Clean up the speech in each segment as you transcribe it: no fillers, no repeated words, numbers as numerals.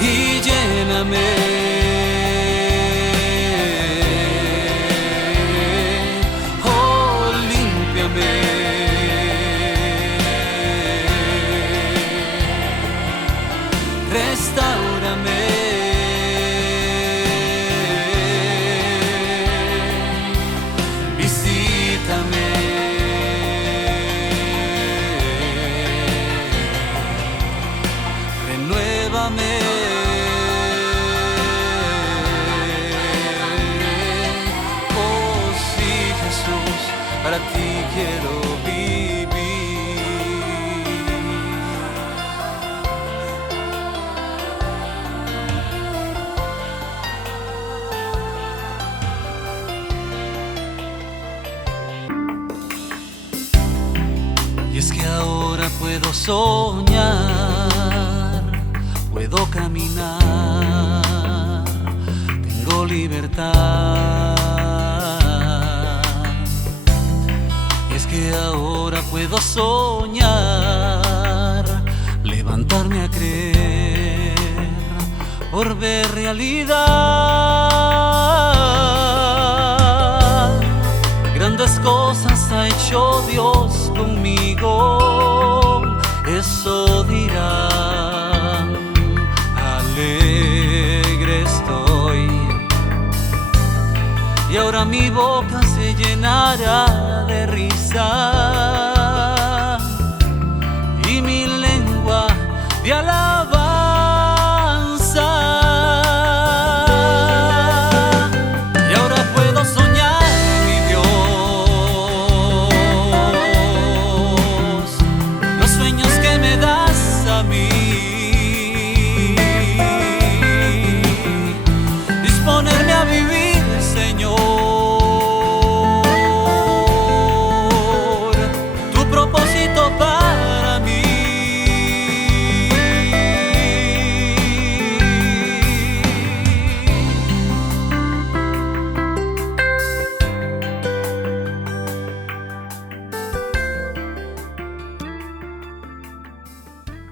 y lléname, oh, límpiame, restáurame, visítame. Oh sí, Jesús, para ti quiero vivir. Y es que ahora puedo soñar, puedo caminar, tengo libertad. Y es que ahora puedo soñar, levantarme a creer, por ver realidad. Grandes cosas ha hecho Dios conmigo, eso dirán. Alegre estoy, y ahora mi boca se llenará de risa y mi lengua de alabanza. Y ahora puedo soñar, mi Dios, los sueños que me das a mí. Disponerme a vivir, Señor, tu propósito para mí.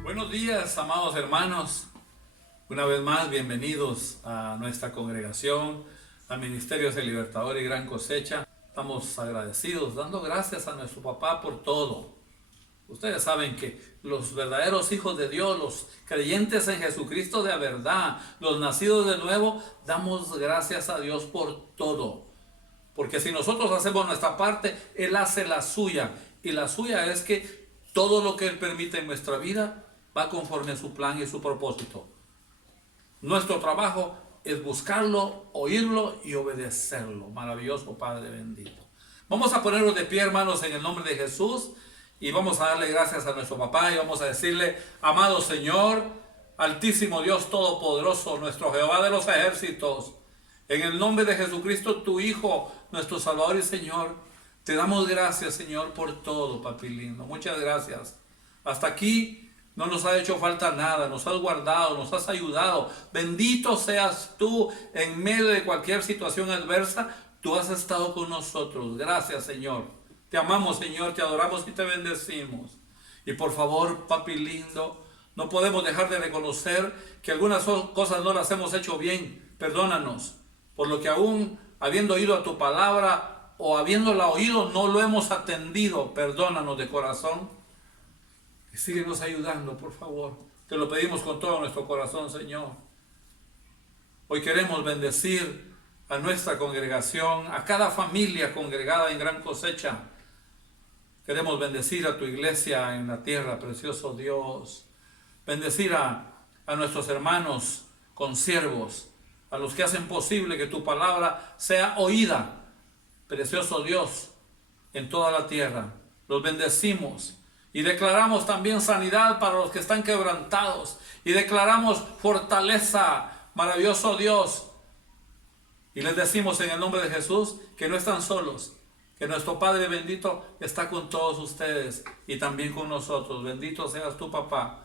Buenos días, amados hermanos. Una vez más, bienvenidos a nuestra congregación, a Ministerios del Libertador y Gran Cosecha. Estamos agradecidos, dando gracias a nuestro papá por todo. Ustedes saben que los verdaderos hijos de Dios, los creyentes en Jesucristo de verdad, los nacidos de nuevo, damos gracias a Dios por todo. Porque si nosotros hacemos nuestra parte, Él hace la suya. Y la suya es que todo lo que Él permite en nuestra vida va conforme a su plan y su propósito. Nuestro trabajo es buscarlo, oírlo y obedecerlo. Maravilloso Padre bendito. Vamos a ponernos de pie, hermanos, en el nombre de Jesús, y vamos a darle gracias a nuestro papá y vamos a decirle: amado Señor, altísimo Dios todopoderoso, nuestro Jehová de los ejércitos, en el nombre de Jesucristo, tu Hijo, nuestro Salvador y Señor, te damos gracias, Señor, por todo, papi lindo. Muchas gracias. Hasta aquí no nos ha hecho falta nada, nos has guardado, nos has ayudado. Bendito seas tú en medio de cualquier situación adversa. Tú has estado con nosotros. Gracias, Señor. Te amamos, Señor, te adoramos y te bendecimos. Y por favor, papi lindo, no podemos dejar de reconocer que algunas cosas no las hemos hecho bien. Perdónanos, por lo que aún habiendo oído a tu palabra o habiéndola oído no lo hemos atendido. Perdónanos de corazón. Y síguenos ayudando, por favor. Te lo pedimos con todo nuestro corazón, Señor. Hoy queremos bendecir a nuestra congregación, a cada familia congregada en Gran Cosecha. Queremos bendecir a tu iglesia en la tierra, precioso Dios. Bendecir a nuestros hermanos consiervos, a los que hacen posible que tu palabra sea oída, precioso Dios, en toda la tierra. Los bendecimos. Y declaramos también sanidad para los que están quebrantados. Y declaramos fortaleza, maravilloso Dios. Y les decimos en el nombre de Jesús que no están solos. Que nuestro Padre bendito está con todos ustedes y también con nosotros. Bendito seas tu papá.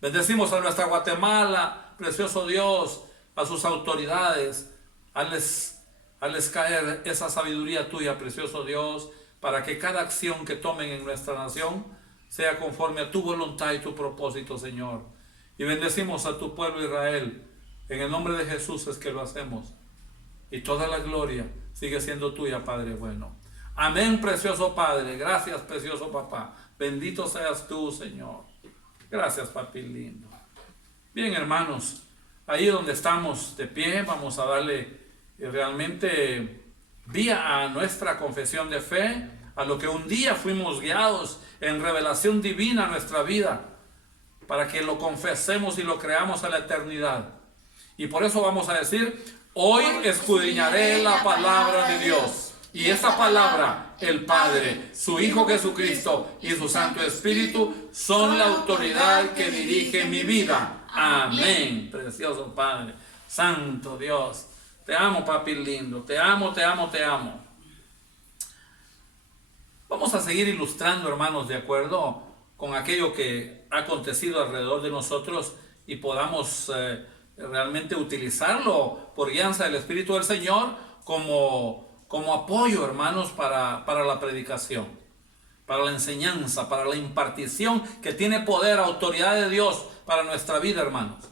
Bendecimos a nuestra Guatemala, precioso Dios, a sus autoridades, hazles caer esa sabiduría tuya, precioso Dios, para que cada acción que tomen en nuestra nación sea conforme a tu voluntad y tu propósito, Señor. Y bendecimos a tu pueblo Israel. En el nombre de Jesús es que lo hacemos. Y toda la gloria sigue siendo tuya, Padre bueno. Amén, precioso Padre. Gracias, precioso Papá. Bendito seas tú, Señor. Gracias, papi lindo. Bien, hermanos, ahí donde estamos de pie, vamos a darle realmente vía a nuestra confesión de fe, a lo que un día fuimos guiados en revelación divina a nuestra vida, para que lo confesemos y lo creamos a la eternidad. Y por eso vamos a decir: hoy escudriñaré la palabra de Dios. Y esta palabra, el Padre, su Hijo Jesucristo y su Santo Espíritu son la autoridad que dirige mi vida. Amén. Precioso Padre, Santo Dios. Te amo, papi lindo. Te amo, te amo, te amo. Vamos a seguir ilustrando, hermanos, de acuerdo con aquello que ha acontecido alrededor de nosotros y podamos realmente utilizarlo por guianza del Espíritu del Señor como apoyo, hermanos, para la predicación, para la enseñanza, para la impartición que tiene poder, autoridad de Dios para nuestra vida, hermanos.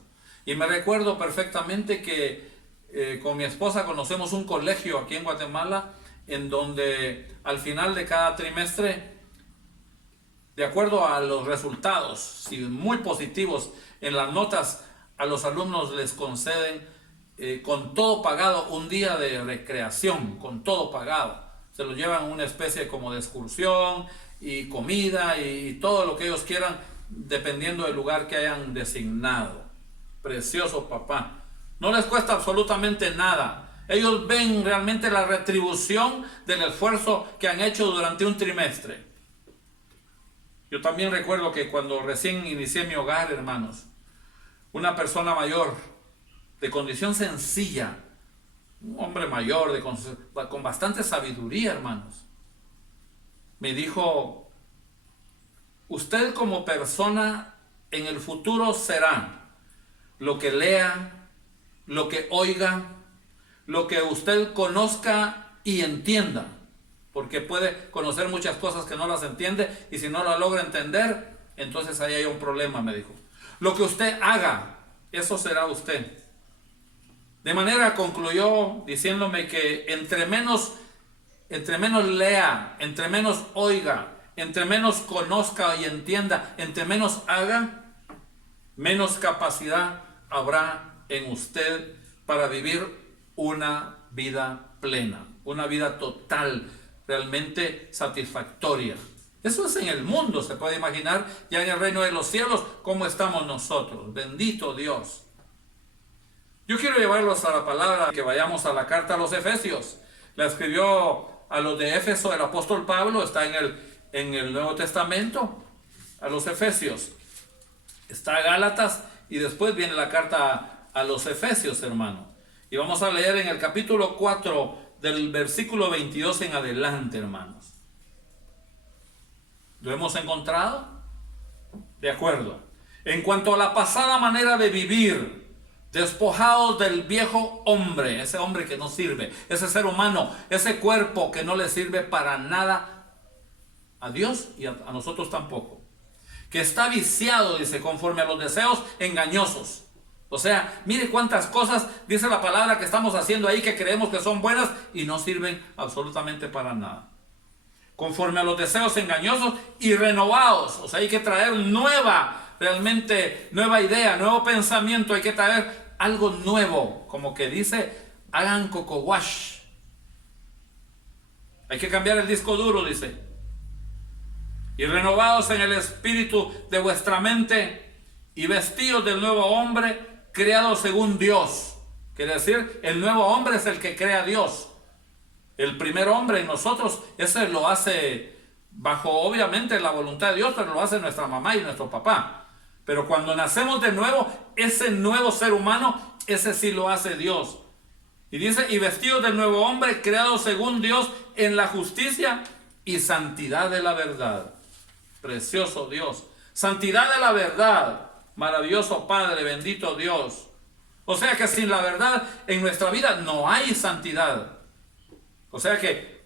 Y me recuerdo perfectamente que con mi esposa conocemos un colegio aquí en Guatemala en donde al final de cada trimestre, de acuerdo a los resultados, si muy positivos en las notas, a los alumnos les conceden con todo pagado un día de recreación, con todo pagado. Se los llevan a una especie como de excursión y comida y todo lo que ellos quieran, dependiendo del lugar que hayan designado. Precioso papá. No les cuesta absolutamente nada. Ellos ven realmente la retribución del esfuerzo que han hecho durante un trimestre. Yo también recuerdo que cuando recién inicié mi hogar, hermanos, una persona mayor, de condición sencilla, un hombre mayor, con bastante sabiduría, hermanos, me dijo: usted como persona en el futuro será lo que lea, lo que oiga, lo que usted conozca y entienda, porque puede conocer muchas cosas que no las entiende, y si no las logra entender, entonces ahí hay un problema, me dijo. Lo que usted haga, eso será usted. De manera concluyó diciéndome que entre menos lea, entre menos oiga, entre menos conozca y entienda, entre menos haga, menos capacidad habrá en usted para vivir una vida plena, una vida total, realmente satisfactoria. Eso es en el mundo, se puede imaginar, ya en el reino de los cielos, cómo estamos nosotros. Bendito Dios. Yo quiero llevarlos a la palabra, que vayamos a la carta a los Efesios. La escribió a los de Éfeso el apóstol Pablo, está en el Nuevo Testamento, a los Efesios. Está Gálatas y después viene la carta a los Efesios, hermano. Y vamos a leer en el capítulo 4 del versículo 22 en adelante, hermanos. ¿Lo hemos encontrado? De acuerdo. En cuanto a la pasada manera de vivir, despojados del viejo hombre, ese hombre que no sirve, ese ser humano, ese cuerpo que no le sirve para nada a Dios y a nosotros tampoco, que está viciado, dice, conforme a los deseos engañosos. O sea, mire cuántas cosas dice la palabra que estamos haciendo ahí que creemos que son buenas y no sirven absolutamente para nada. Conforme a los deseos engañosos y renovados. O sea, hay que traer realmente nueva idea, nuevo pensamiento. Hay que traer algo nuevo. Como que dice, hagan coco wash. Hay que cambiar el disco duro, dice. Y renovados en el espíritu de vuestra mente y vestidos del nuevo hombre, creado según Dios. Quiere decir, el nuevo hombre es el que crea a Dios. El primer hombre en nosotros, ese lo hace bajo obviamente la voluntad de Dios, pero lo hace nuestra mamá y nuestro papá. Pero cuando nacemos de nuevo, ese nuevo ser humano, ese sí lo hace Dios. Y dice, y vestidos del nuevo hombre, creado según Dios en la justicia y santidad de la verdad. Precioso Dios. Santidad de la verdad. Maravilloso Padre, bendito Dios. O sea que sin la verdad en nuestra vida no hay santidad. O sea que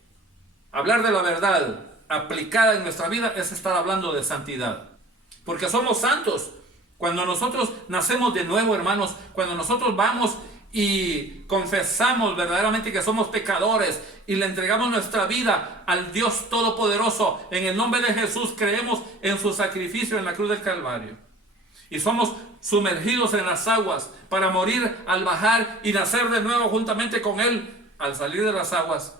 hablar de la verdad aplicada en nuestra vida es estar hablando de santidad. Porque somos santos. Cuando nosotros nacemos de nuevo, hermanos, cuando nosotros vamos y confesamos verdaderamente que somos pecadores y le entregamos nuestra vida al Dios Todopoderoso, en el nombre de Jesús creemos en su sacrificio en la cruz del Calvario. Y somos sumergidos en las aguas para morir al bajar y nacer de nuevo juntamente con Él. Al salir de las aguas,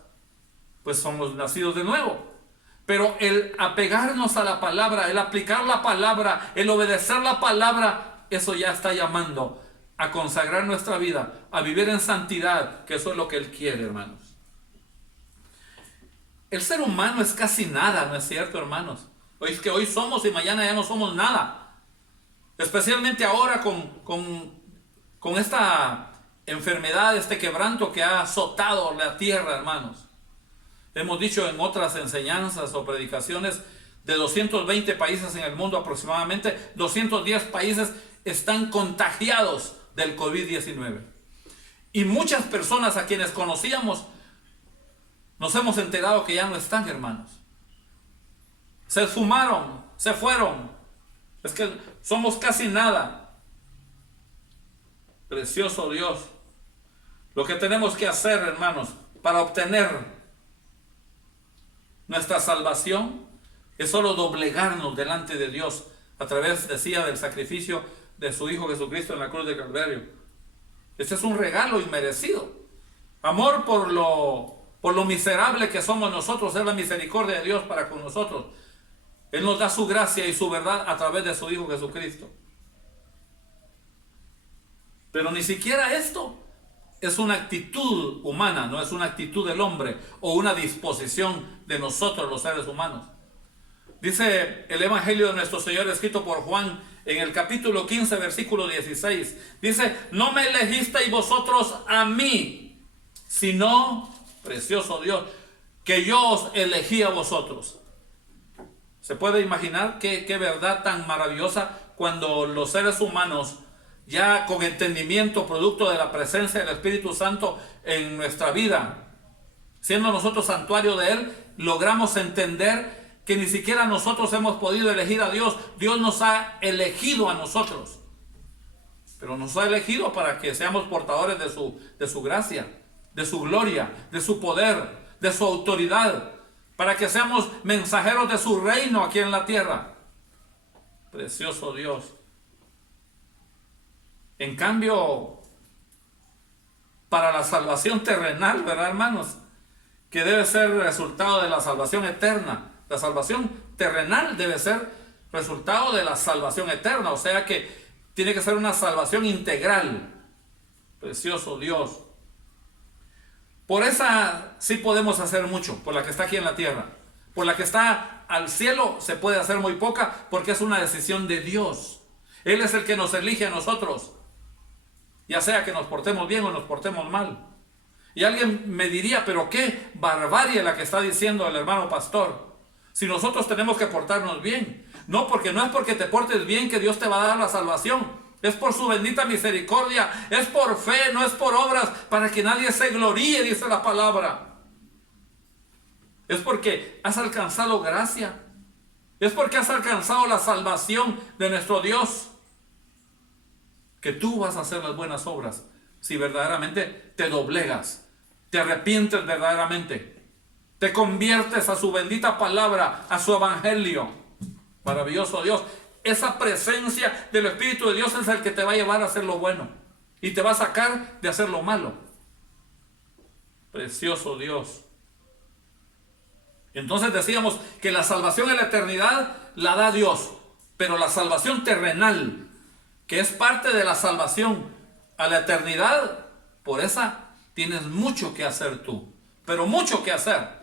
pues somos nacidos de nuevo. Pero el apegarnos a la palabra, el aplicar la palabra, el obedecer la palabra, eso ya está llamando a consagrar nuestra vida, a vivir en santidad, que eso es lo que Él quiere, hermanos. El ser humano es casi nada, ¿no es cierto, hermanos? Es que hoy somos y mañana ya no somos nada. Especialmente ahora con esta enfermedad, este quebranto que ha azotado la tierra, hermanos. Hemos dicho en otras enseñanzas o predicaciones, de 220 países en el mundo aproximadamente, 210 países están contagiados del COVID-19. Y muchas personas a quienes conocíamos, nos hemos enterado que ya no están, hermanos. Se esfumaron, se fueron. Es que somos casi nada. Precioso Dios. Lo que tenemos que hacer, hermanos, para obtener nuestra salvación es solo doblegarnos delante de Dios a través, decía, del sacrificio de su Hijo Jesucristo en la cruz de Calvario. Este es un regalo inmerecido. Amor por lo miserable que somos nosotros, es la misericordia de Dios para con nosotros. Él nos da su gracia y su verdad a través de su Hijo Jesucristo. Pero ni siquiera esto es una actitud humana, no es una actitud del hombre o una disposición de nosotros los seres humanos. Dice el Evangelio de nuestro Señor escrito por Juan en el capítulo 15, versículo 16. Dice, no me elegisteis vosotros a mí, sino, precioso Dios, que yo os elegí a vosotros. ¿Se puede imaginar qué verdad tan maravillosa cuando los seres humanos, ya con entendimiento, producto de la presencia del Espíritu Santo en nuestra vida, siendo nosotros santuario de Él, logramos entender que ni siquiera nosotros hemos podido elegir a Dios? Dios nos ha elegido a nosotros, pero nos ha elegido para que seamos portadores de su gracia, de su gloria, de su poder, de su autoridad, para que seamos mensajeros de su reino aquí en la tierra. Precioso Dios. En cambio, para la salvación terrenal, ¿verdad, hermanos? Que debe ser resultado de la salvación eterna. La salvación terrenal debe ser resultado de la salvación eterna. O sea que tiene que ser una salvación integral. Precioso Dios. Por esa sí podemos hacer mucho, por la que está aquí en la tierra. Por la que está al cielo se puede hacer muy poca, porque es una decisión de Dios. Él es el que nos elige a nosotros, ya sea que nos portemos bien o nos portemos mal. Y alguien me diría, pero qué barbarie la que está diciendo el hermano pastor, si nosotros tenemos que portarnos bien. No, porque no es porque te portes bien que Dios te va a dar la salvación. Es por su bendita misericordia, es por fe, no es por obras, para que nadie se gloríe, dice la palabra. Es porque has alcanzado gracia, es porque has alcanzado la salvación de nuestro Dios, que tú vas a hacer las buenas obras si verdaderamente te doblegas, te arrepientes verdaderamente, te conviertes a su bendita palabra, a su evangelio. Maravilloso Dios. Esa presencia del Espíritu de Dios es el que te va a llevar a hacer lo bueno y te va a sacar de hacer lo malo. Precioso Dios. Entonces decíamos que la salvación en la eternidad la da Dios, pero la salvación terrenal, que es parte de la salvación a la eternidad, por esa tienes mucho que hacer tú, pero mucho que hacer.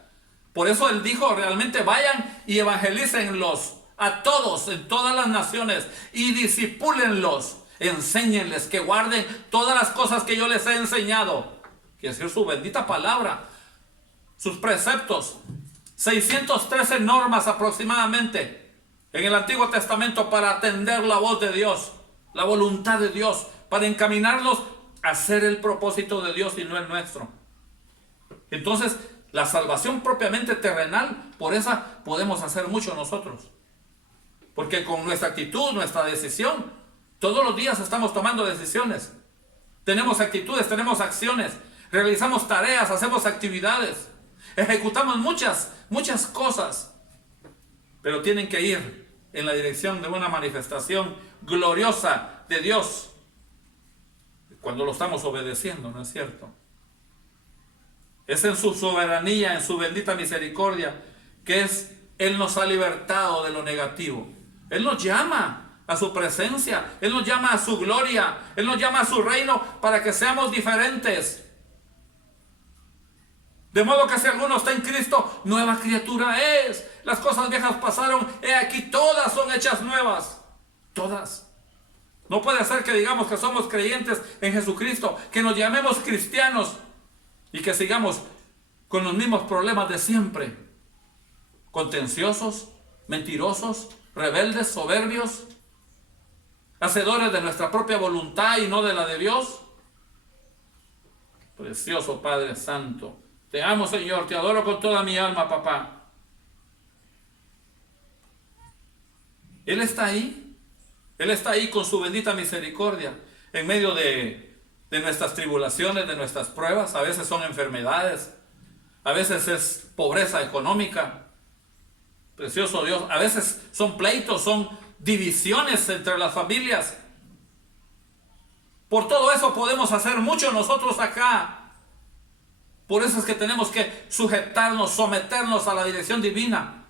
Por eso Él dijo realmente vayan y evangelícenlos a todos, en todas las naciones, y discipúlenlos, enséñenles que guarden todas las cosas que yo les he enseñado, que es decir, su bendita palabra, sus preceptos, 613 normas aproximadamente en el Antiguo Testamento para atender la voz de Dios, la voluntad de Dios, para encaminarlos hacer el propósito de Dios y no el nuestro. Entonces, la salvación propiamente terrenal, por esa podemos hacer mucho nosotros. Porque con nuestra actitud, nuestra decisión, todos los días estamos tomando decisiones. Tenemos actitudes, tenemos acciones, realizamos tareas, hacemos actividades, ejecutamos muchas cosas. Pero tienen que ir en la dirección de una manifestación gloriosa de Dios. Cuando lo estamos obedeciendo, ¿no es cierto? Es en su soberanía, en su bendita misericordia, que Él nos ha libertado de lo negativo. Él nos llama a su presencia, Él nos llama a su gloria, Él nos llama a su reino para que seamos diferentes. De modo que si alguno está en Cristo, nueva criatura es. Las cosas viejas pasaron, he aquí todas son hechas nuevas. Todas. No puede ser que digamos que somos creyentes en Jesucristo, que nos llamemos cristianos y que sigamos con los mismos problemas de siempre. Contenciosos, mentirosos, rebeldes, soberbios, hacedores de nuestra propia voluntad y no de la de Dios. Precioso Padre Santo, te amo, Señor, te adoro con toda mi alma, papá. Él está ahí con su bendita misericordia, en medio de nuestras tribulaciones, de nuestras pruebas. A veces son enfermedades, a veces es pobreza económica. Precioso Dios, a veces son pleitos, son divisiones entre las familias. Por todo eso podemos hacer mucho nosotros acá. Por eso es que tenemos que sujetarnos, someternos a la dirección divina,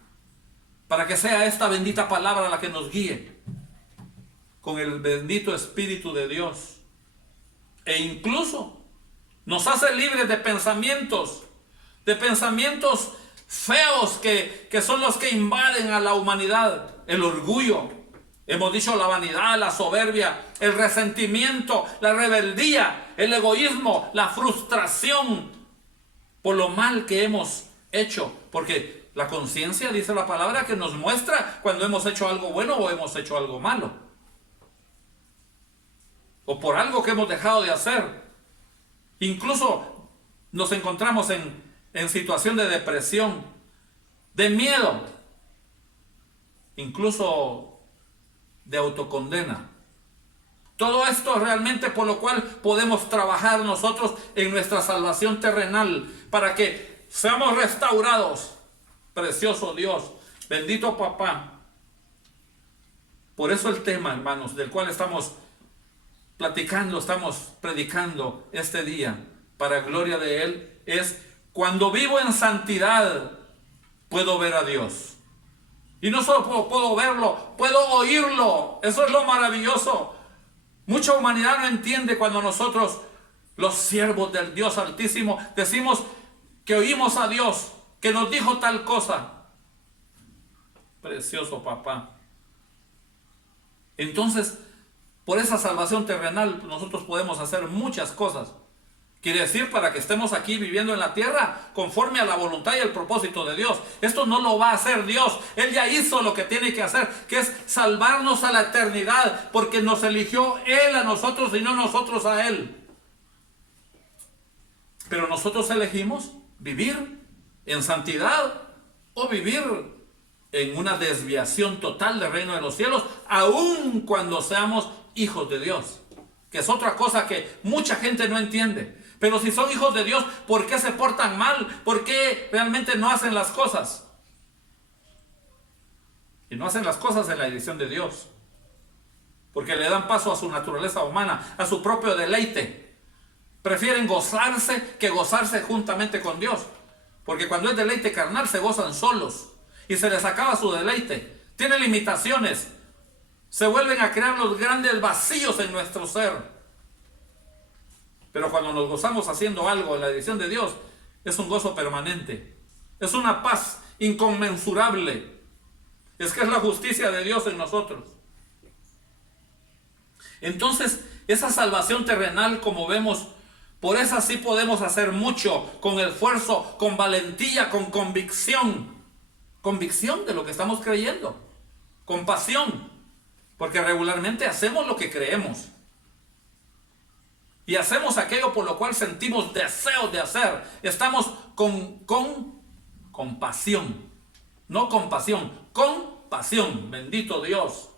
para que sea esta bendita palabra la que nos guíe con el bendito Espíritu de Dios. E incluso nos hace libres de pensamientos feos que son los que invaden a la humanidad. El orgullo, hemos dicho, la vanidad, la soberbia, el resentimiento, la rebeldía, el egoísmo, la frustración por lo mal que hemos hecho. Porque la conciencia, dice la palabra, que nos muestra cuando hemos hecho algo bueno o hemos hecho algo malo, o por algo que hemos dejado de hacer. Incluso nos encontramos en situación de depresión, de miedo, incluso de autocondena. Todo esto realmente por lo cual podemos trabajar nosotros en nuestra salvación terrenal, para que seamos restaurados. Precioso Dios, bendito papá. Por eso el tema, hermanos, del cual estamos platicando, estamos predicando este día, para gloria de Él, es: cuando vivo en santidad, puedo ver a Dios. Y no solo puedo verlo, puedo oírlo. Eso es lo maravilloso. Mucha humanidad no entiende cuando nosotros, los siervos del Dios Altísimo, decimos que oímos a Dios, que nos dijo tal cosa. Precioso papá. Entonces, por esa salvación terrenal, nosotros podemos hacer muchas cosas. Quiere decir, para que estemos aquí viviendo en la tierra conforme a la voluntad y el propósito de Dios. Esto no lo va a hacer Dios. Él ya hizo lo que tiene que hacer, que es salvarnos a la eternidad, porque nos eligió Él a nosotros y no nosotros a Él. Pero nosotros elegimos vivir en santidad o vivir en una desviación total del reino de los cielos, aun cuando seamos hijos de Dios, que es otra cosa que mucha gente no entiende. Pero si son hijos de Dios, ¿por qué se portan mal? ¿Por qué realmente no hacen las cosas? Y no hacen las cosas en la dirección de Dios, porque le dan paso a su naturaleza humana, a su propio deleite. Prefieren gozarse que gozarse juntamente con Dios, porque cuando es deleite carnal se gozan solos y se les acaba su deleite. Tienen limitaciones, se vuelven a crear los grandes vacíos en nuestro ser. Pero cuando nos gozamos haciendo algo en la dirección de Dios, es un gozo permanente, es una paz inconmensurable. Es que es la justicia de Dios en nosotros. Entonces, esa salvación terrenal, como vemos, por esa sí podemos hacer mucho, con esfuerzo, con valentía, con convicción. Convicción de lo que estamos creyendo, con pasión, porque regularmente hacemos lo que creemos. y hacemos aquello por lo cual sentimos deseos de hacer. Estamos con compasión, no compasión, con pasión. Bendito Dios,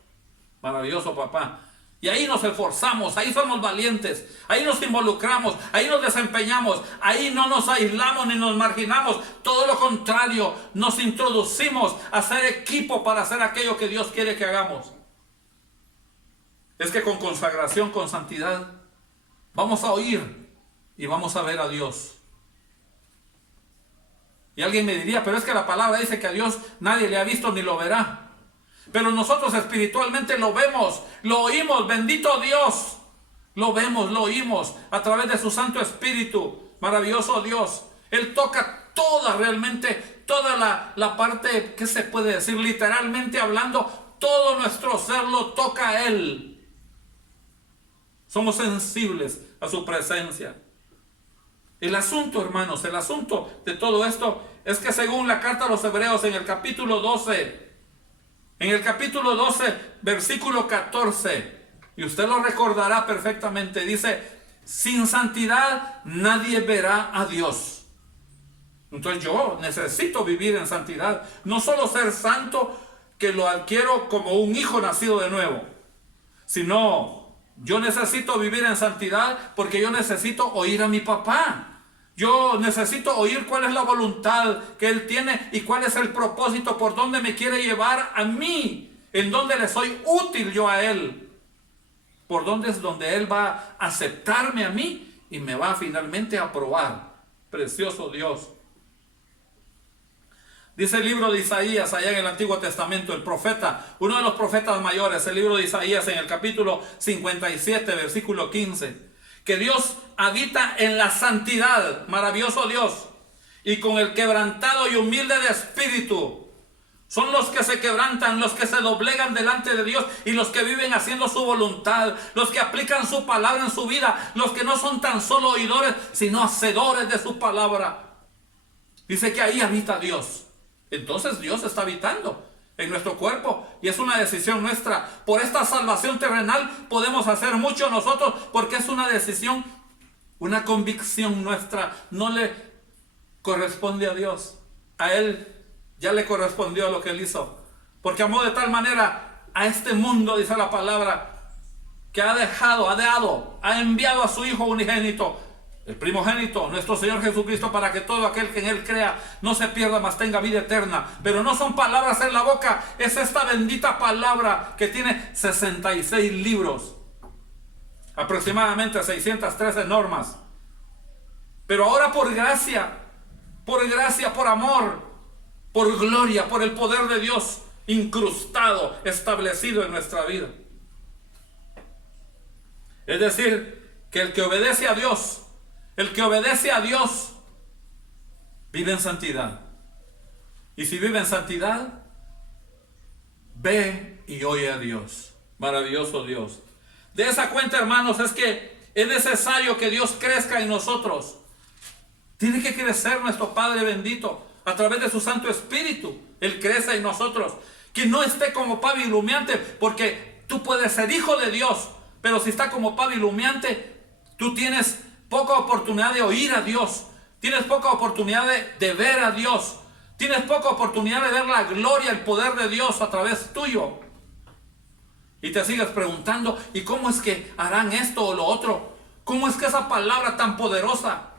maravilloso papá. Y ahí nos esforzamos, ahí somos valientes, ahí nos involucramos, ahí nos desempeñamos, ahí no nos aislamos ni nos marginamos. Todo lo contrario, nos introducimos a ser equipo para hacer aquello que Dios quiere que hagamos. Es que con consagración, con santidad, vamos a oír y vamos a ver a Dios. Y alguien me diría, pero es que la palabra dice que a Dios nadie le ha visto ni lo verá. Pero nosotros espiritualmente lo vemos, lo oímos, bendito Dios. Lo vemos, lo oímos a través de su Santo Espíritu, maravilloso Dios. Él toca realmente toda la parte, ¿qué se puede decir? Literalmente hablando, todo nuestro ser lo toca a Él. Somos sensibles a su presencia. El asunto, hermanos, el asunto de todo esto es que según la carta a los Hebreos en el capítulo 12, versículo 14, y usted lo recordará perfectamente, dice, sin santidad nadie verá a Dios. Entonces yo necesito vivir en santidad, no solo ser santo, que lo adquiero como un hijo nacido de nuevo, sino yo necesito vivir en santidad porque yo necesito oír a mi papá. Yo necesito oír cuál es la voluntad que Él tiene y cuál es el propósito, por dónde me quiere llevar a mí, en dónde le soy útil yo a Él, por dónde es donde Él va a aceptarme a mí y me va finalmente a aprobar. Precioso Dios. Dice el libro de Isaías, allá en el Antiguo Testamento, el profeta, uno de los profetas mayores, el libro de Isaías en el capítulo 57, versículo 15, que Dios habita en la santidad, maravilloso Dios, y con el quebrantado y humilde de espíritu. Son los que se quebrantan, los que se doblegan delante de Dios y los que viven haciendo su voluntad, los que aplican su palabra en su vida, los que no son tan solo oidores, sino hacedores de su palabra. Dice que ahí habita Dios. Entonces Dios está habitando en nuestro cuerpo y es una decisión nuestra. Por esta salvación terrenal podemos hacer mucho nosotros porque es una decisión, una convicción nuestra. No le corresponde a Dios. A Él ya le correspondió lo que Él hizo. Porque amó de tal manera a este mundo, dice la palabra, que ha enviado a su Hijo unigénito, el primogénito, nuestro Señor Jesucristo, para que todo aquel que en Él crea no se pierda, mas tenga vida eterna. Pero no son palabras en la boca, es esta bendita palabra que tiene 66 libros, aproximadamente 613 normas. Pero ahora por gracia, por amor, por gloria, por el poder de Dios incrustado, establecido en nuestra vida. Es decir, que el que obedece a Dios, vive en santidad. Y si vive en santidad, ve y oye a Dios. Maravilloso Dios. De esa cuenta, hermanos, es que es necesario que Dios crezca en nosotros. Tiene que crecer nuestro Padre bendito a través de su Santo Espíritu. Él crece en nosotros. Que no esté como pavo humeante, porque tú puedes ser hijo de Dios, pero si está como pavo humeante, tú tienes poca oportunidad de oír a Dios, tienes poca oportunidad de ver a Dios, tienes poca oportunidad de ver la gloria, el poder de Dios a través tuyo. Y te sigues preguntando, ¿y cómo es que harán esto o lo otro? ¿Cómo es que esa palabra tan poderosa,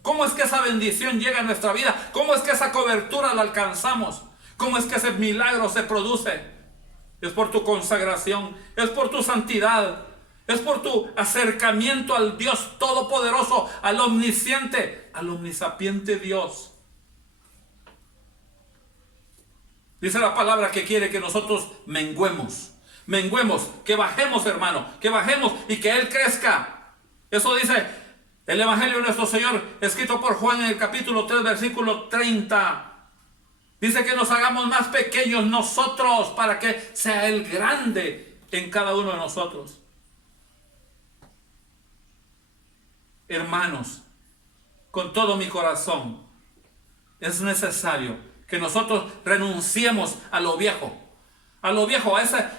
cómo es que esa bendición llega a nuestra vida? ¿Cómo es que esa cobertura la alcanzamos? ¿Cómo es que ese milagro se produce? Es por tu consagración, es por tu santidad, es por tu acercamiento al Dios Todopoderoso, al omnisciente, al omnisapiente Dios. Dice la palabra que quiere que nosotros menguemos, que bajemos, hermano, que bajemos y que Él crezca. Eso dice el Evangelio de nuestro Señor, escrito por Juan en el capítulo 3, versículo 30. Dice que nos hagamos más pequeños nosotros para que sea Él grande en cada uno de nosotros. Hermanos, con todo mi corazón, es necesario que nosotros renunciemos a lo viejo, a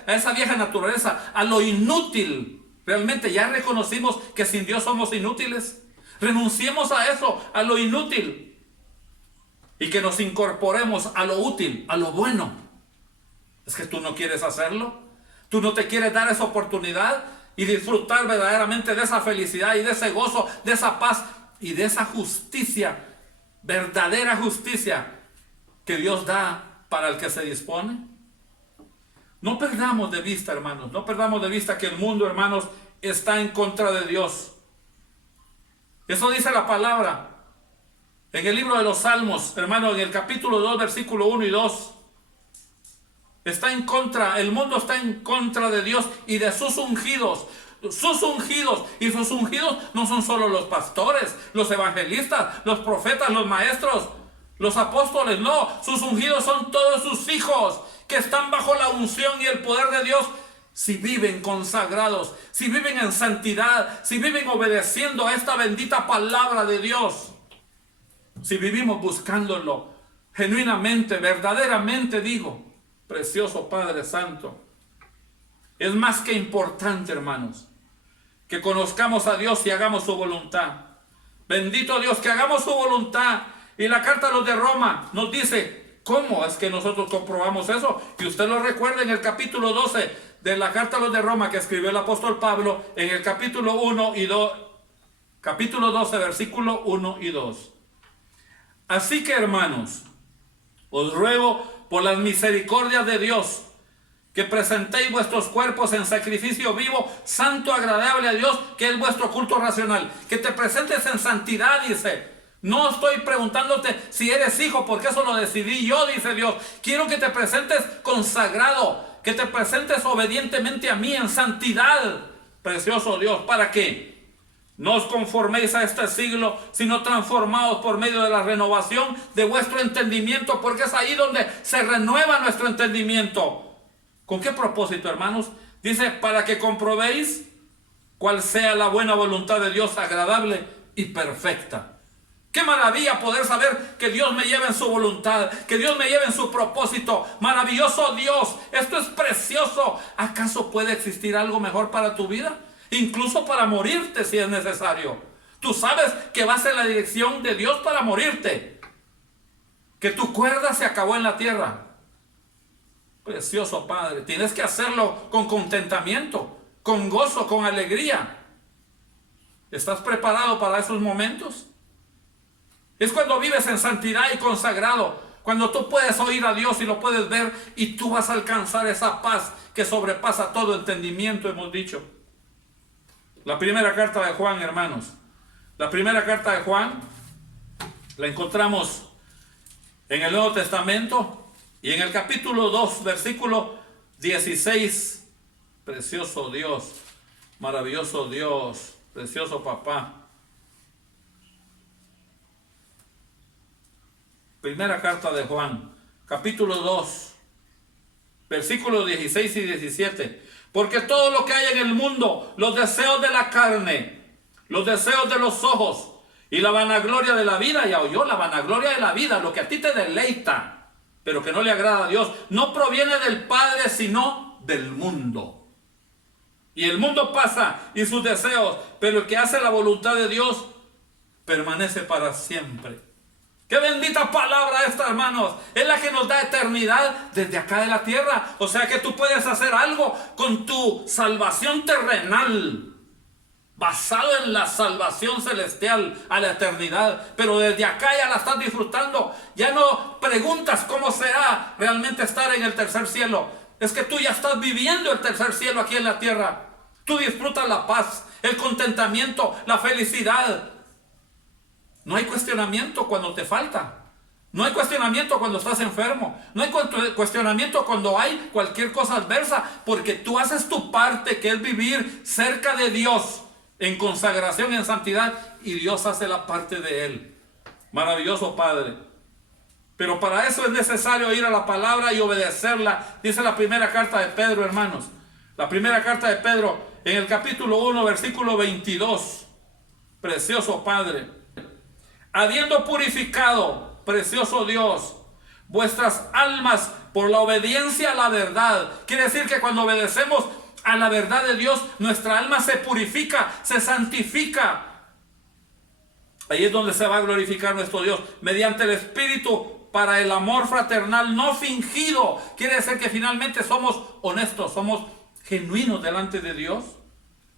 esa vieja naturaleza, a lo inútil, Realmente ya reconocimos que sin Dios somos inútiles. Renunciemos a eso, a lo inútil, y que nos incorporemos a lo útil, a lo bueno. ¿Es que tú no quieres hacerlo? ¿Tú no te quieres dar esa oportunidad y disfrutar verdaderamente de esa felicidad y de ese gozo, de esa paz y de esa justicia, verdadera justicia que Dios da para el que se dispone? No perdamos de vista, hermanos, no perdamos de vista que el mundo, hermanos, está en contra de Dios. Eso dice la palabra en el libro de los Salmos, hermano, en el capítulo 2, versículo 1 y 2. Está en contra, el mundo está en contra de Dios y de sus ungidos. Sus ungidos, y sus ungidos no son solo los pastores, los evangelistas, los profetas, los maestros, los apóstoles, no. Sus ungidos son todos sus hijos que están bajo la unción y el poder de Dios. Si viven consagrados, si viven en santidad, si viven obedeciendo a esta bendita palabra de Dios, si vivimos buscándolo genuinamente, verdaderamente, digo, precioso Padre Santo, es más que importante, hermanos, que conozcamos a Dios y hagamos su voluntad. Bendito Dios, que hagamos su voluntad. Y la carta a los de Roma nos dice, ¿cómo es que nosotros comprobamos eso? Y usted lo recuerda en el capítulo 12 de la carta a los de Roma que escribió el apóstol Pablo, en el capítulo 1 y 2, capítulo 12, versículo 1 y 2. Así que, hermanos, os ruego por las misericordias de Dios, que presentéis vuestros cuerpos en sacrificio vivo, santo, agradable a Dios, que es vuestro culto racional. Que te presentes en santidad, dice. No estoy preguntándote si eres hijo, porque eso lo decidí yo, dice Dios. Quiero que te presentes consagrado, que te presentes obedientemente a mí en santidad, precioso Dios. ¿Para qué? No os conforméis a este siglo, sino transformaos por medio de la renovación de vuestro entendimiento, porque es ahí donde se renueva nuestro entendimiento. ¿Con qué propósito, hermanos? Dice, para que comprobéis cuál sea la buena voluntad de Dios, agradable y perfecta. Qué maravilla poder saber que Dios me lleva en su voluntad, que Dios me lleva en su propósito. Maravilloso Dios, esto es precioso. ¿Acaso puede existir algo mejor para tu vida? Incluso para morirte si es necesario. Tú sabes que vas en la dirección de Dios para morirte, que tu cuerda se acabó en la tierra. Precioso Padre, tienes que hacerlo con contentamiento, con gozo, con alegría. ¿Estás preparado para esos momentos? Es cuando vives en santidad y consagrado, cuando tú puedes oír a Dios y lo puedes ver, y tú vas a alcanzar esa paz que sobrepasa todo entendimiento, hemos dicho. La primera carta de Juan, hermanos, la primera carta de Juan la encontramos en el Nuevo Testamento. Y en el capítulo 2, versículo 16, precioso Dios, maravilloso Dios, precioso papá. Primera carta de Juan, capítulo 2, versículos 16 y 17. Porque todo lo que hay en el mundo, los deseos de la carne, los deseos de los ojos y la vanagloria de la vida, ya oyó, la vanagloria de la vida, lo que a ti te deleita, pero que no le agrada a Dios, no proviene del Padre, sino del mundo. Y el mundo pasa y sus deseos, pero el que hace la voluntad de Dios permanece para siempre. ¡Qué bendita palabra esta, hermanos! Es la que nos da eternidad desde acá de la tierra. O sea que tú puedes hacer algo con tu salvación terrenal, basado en la salvación celestial a la eternidad, pero desde acá ya la estás disfrutando. Ya no preguntas cómo será realmente estar en el tercer cielo. Es que tú ya estás viviendo el tercer cielo aquí en la tierra. Tú disfrutas la paz, el contentamiento, la felicidad. No hay cuestionamiento cuando te falta. No hay cuestionamiento cuando estás enfermo. No hay cuestionamiento cuando hay cualquier cosa adversa, porque tú haces tu parte, que es vivir cerca de Dios, en consagración, en santidad, y Dios hace la parte de Él. Maravilloso Padre. Pero para eso es necesario ir a la palabra y obedecerla. Dice la primera carta de Pedro, hermanos. La primera carta de Pedro, en el capítulo 1, versículo 22. Precioso Padre. Habiendo purificado, precioso Dios, vuestras almas por la obediencia a la verdad. Quiere decir que cuando obedecemos a la verdad de Dios, nuestra alma se purifica, se santifica. Ahí es donde se va a glorificar nuestro Dios, mediante el Espíritu, para el amor fraternal no fingido. Quiere decir que finalmente somos honestos, somos genuinos delante de Dios.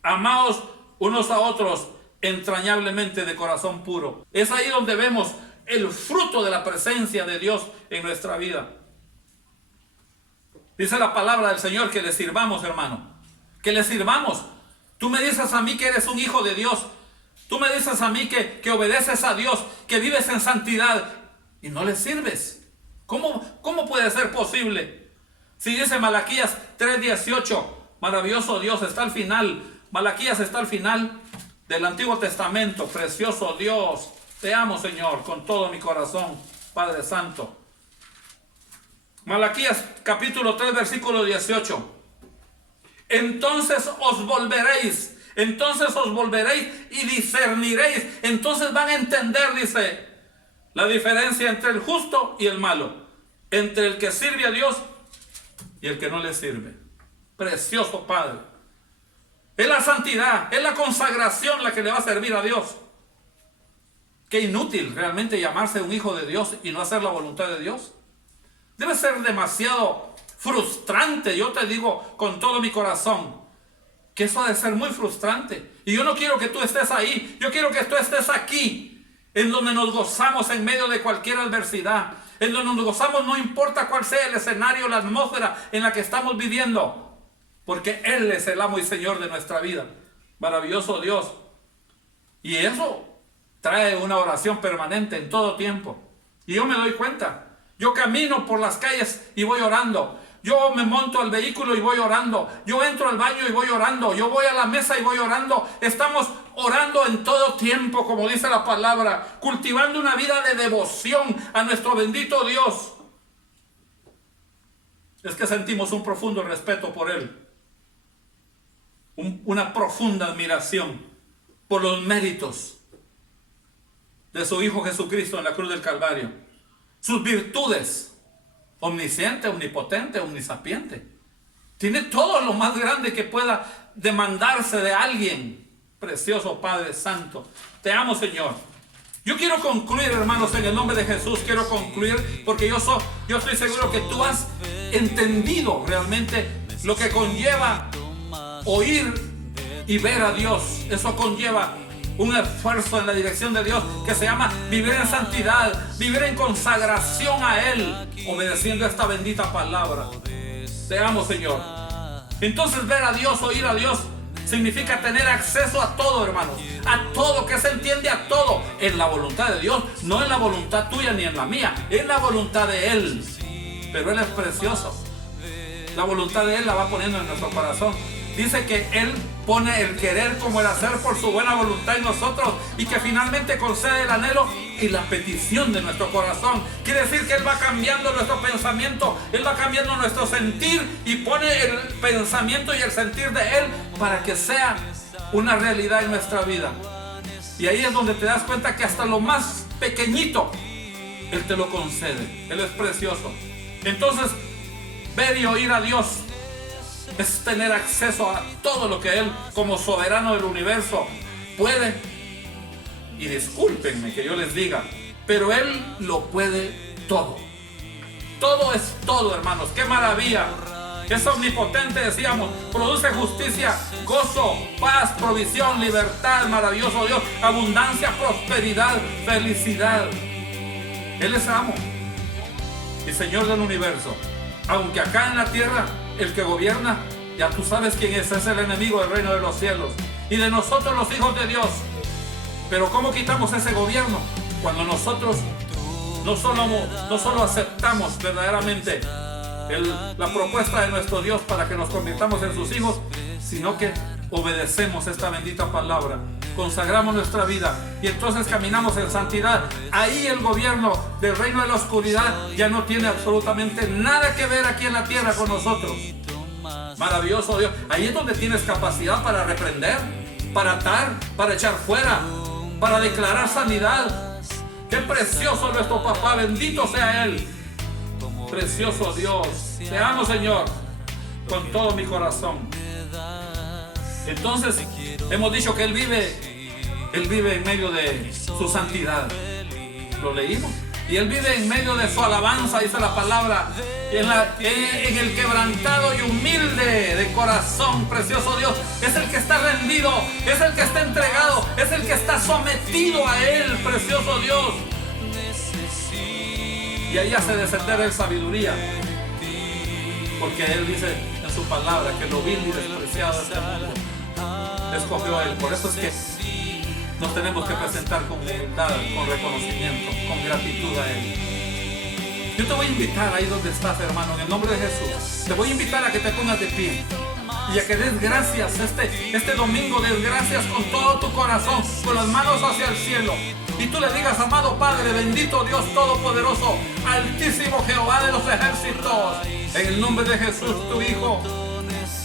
Amados unos a otros entrañablemente de corazón puro. Es ahí donde vemos el fruto de la presencia de Dios en nuestra vida. Dice la palabra del Señor que le sirvamos, hermano. Que le sirvamos. Tú me dices a mí que eres un hijo de Dios. Tú me dices a mí que obedeces a Dios, que vives en santidad y no le sirves. ¿Cómo puede ser posible? Si dice Malaquías 3:18, maravilloso Dios, está al final. Malaquías está al final del Antiguo Testamento. Precioso Dios, te amo, Señor, con todo mi corazón, Padre Santo. Malaquías capítulo 3, versículo 18. Entonces os volveréis y discerniréis. Entonces van a entender, dice, la diferencia entre el justo y el malo, entre el que sirve a Dios y el que no le sirve. Precioso Padre. Es la santidad, es la consagración la que le va a servir a Dios. Qué inútil realmente llamarse un hijo de Dios y no hacer la voluntad de Dios. Debe ser demasiado frustrante, yo te digo con todo mi corazón, que eso ha de ser muy frustrante. Y yo no quiero que tú estés ahí, yo quiero que tú estés aquí, en donde nos gozamos en medio de cualquier adversidad, en donde nos gozamos no importa cuál sea el escenario, la atmósfera en la que estamos viviendo, porque Él es el amo y Señor de nuestra vida. Maravilloso Dios. Y eso trae una oración permanente en todo tiempo. Y yo me doy cuenta. Yo camino por las calles y voy orando. Yo me monto al vehículo y voy orando. Yo entro al baño y voy orando. Yo voy a la mesa y voy orando. Estamos orando en todo tiempo, como dice la palabra, cultivando una vida de devoción a nuestro bendito Dios. Es que sentimos un profundo respeto por Él. Una profunda admiración por los méritos de su Hijo Jesucristo en la cruz del Calvario. Sus virtudes, omnisciente, omnipotente, omnisapiente. Tiene todo lo más grande que pueda demandarse de alguien. Precioso Padre Santo. Te amo, Señor. Yo quiero concluir, hermanos, en el nombre de Jesús. Quiero concluir porque yo estoy seguro que tú has entendido realmente lo que conlleva oír y ver a Dios. Eso conlleva un esfuerzo en la dirección de Dios que se llama vivir en santidad, vivir en consagración a Él, obedeciendo esta bendita palabra. Te amo, Señor. Entonces ver a Dios, oír a Dios, significa tener acceso a todo, hermanos, a todo, que se entiende a todo, en la voluntad de Dios, no en la voluntad tuya ni en la mía, en la voluntad de Él. Pero Él es precioso. La voluntad de Él la va poniendo en nuestro corazón. Dice que Él pone el querer como el hacer por su buena voluntad en nosotros, y que finalmente concede el anhelo y la petición de nuestro corazón. Quiere decir que Él va cambiando nuestro pensamiento, Él va cambiando nuestro sentir y pone el pensamiento y el sentir de Él para que sea una realidad en nuestra vida. Y ahí es donde te das cuenta que hasta lo más pequeñito Él te lo concede. Él es precioso. Entonces, ver y oír a Dios es tener acceso a todo lo que Él, como soberano del universo, puede. Y discúlpenme que yo les diga, pero Él lo puede todo. Todo es todo, hermanos. ¡Qué maravilla! Es omnipotente, decíamos. Produce justicia, gozo, paz, provisión, libertad. Maravilloso Dios. Abundancia, prosperidad, felicidad. Él es amo y Señor del universo. Aunque acá en la tierra el que gobierna, ya tú sabes quién es el enemigo del reino de los cielos y de nosotros los hijos de Dios. Pero ¿cómo quitamos ese gobierno? Cuando nosotros no solo aceptamos verdaderamente la propuesta de nuestro Dios para que nos convirtamos en sus hijos, sino que obedecemos esta bendita palabra, consagramos nuestra vida y entonces caminamos en santidad. Ahí el gobierno del reino de la oscuridad ya no tiene absolutamente nada que ver aquí en la tierra con nosotros. Maravilloso Dios. Ahí es donde tienes capacidad para reprender, para atar, para echar fuera, para declarar sanidad. Qué precioso nuestro papá, bendito sea Él. Precioso Dios. Te amo, Señor, con todo mi corazón. Entonces, hemos dicho que Él vive en medio de su santidad. Lo leímos. Y Él vive en medio de su alabanza, dice la palabra, en el quebrantado y humilde de corazón. Precioso Dios, es el que está rendido, es el que está entregado, es el que está sometido a Él, precioso Dios. Y ahí hace descender Él sabiduría, porque Él dice en su palabra que lo vil y despreciado de este mundo escogió Él. Por eso es que nos tenemos que presentar con humildad, con reconocimiento, con gratitud a Él. Yo te voy a invitar ahí donde estás, hermano, en el nombre de Jesús. Te voy a invitar a que te pongas de pie y a que des gracias este domingo. Des gracias con todo tu corazón, con las manos hacia el cielo. Y tú le digas: amado Padre, bendito Dios Todopoderoso, Altísimo Jehová de los ejércitos, en el nombre de Jesús, tu Hijo,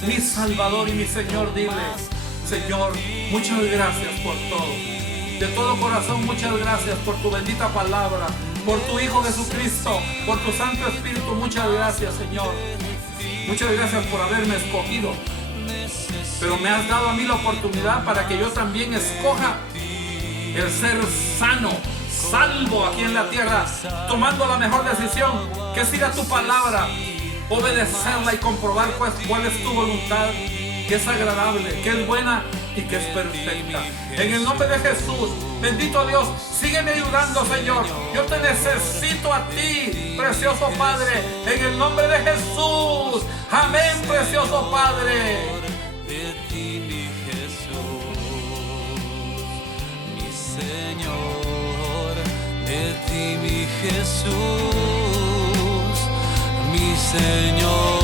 mi Salvador y mi Señor, dile: Señor, muchas gracias por todo. De todo corazón, muchas gracias por tu bendita palabra, por tu Hijo Jesucristo, por tu Santo Espíritu. Muchas gracias, Señor. Muchas gracias por haberme escogido. Pero me has dado a mí la oportunidad para que yo también escoja el ser sano, salvo aquí en la tierra, tomando la mejor decisión, que es ir a tu palabra, obedecerla y comprobar cuál es tu voluntad, que es agradable, que es buena y que es perfecta. En el nombre de Jesús, bendito Dios, sígueme ayudando, Señor. Yo te necesito a ti, precioso Padre, en el nombre de Jesús. Amén, precioso Padre. De ti, mi Jesús, mi Señor, de ti, mi Jesús, mi Señor.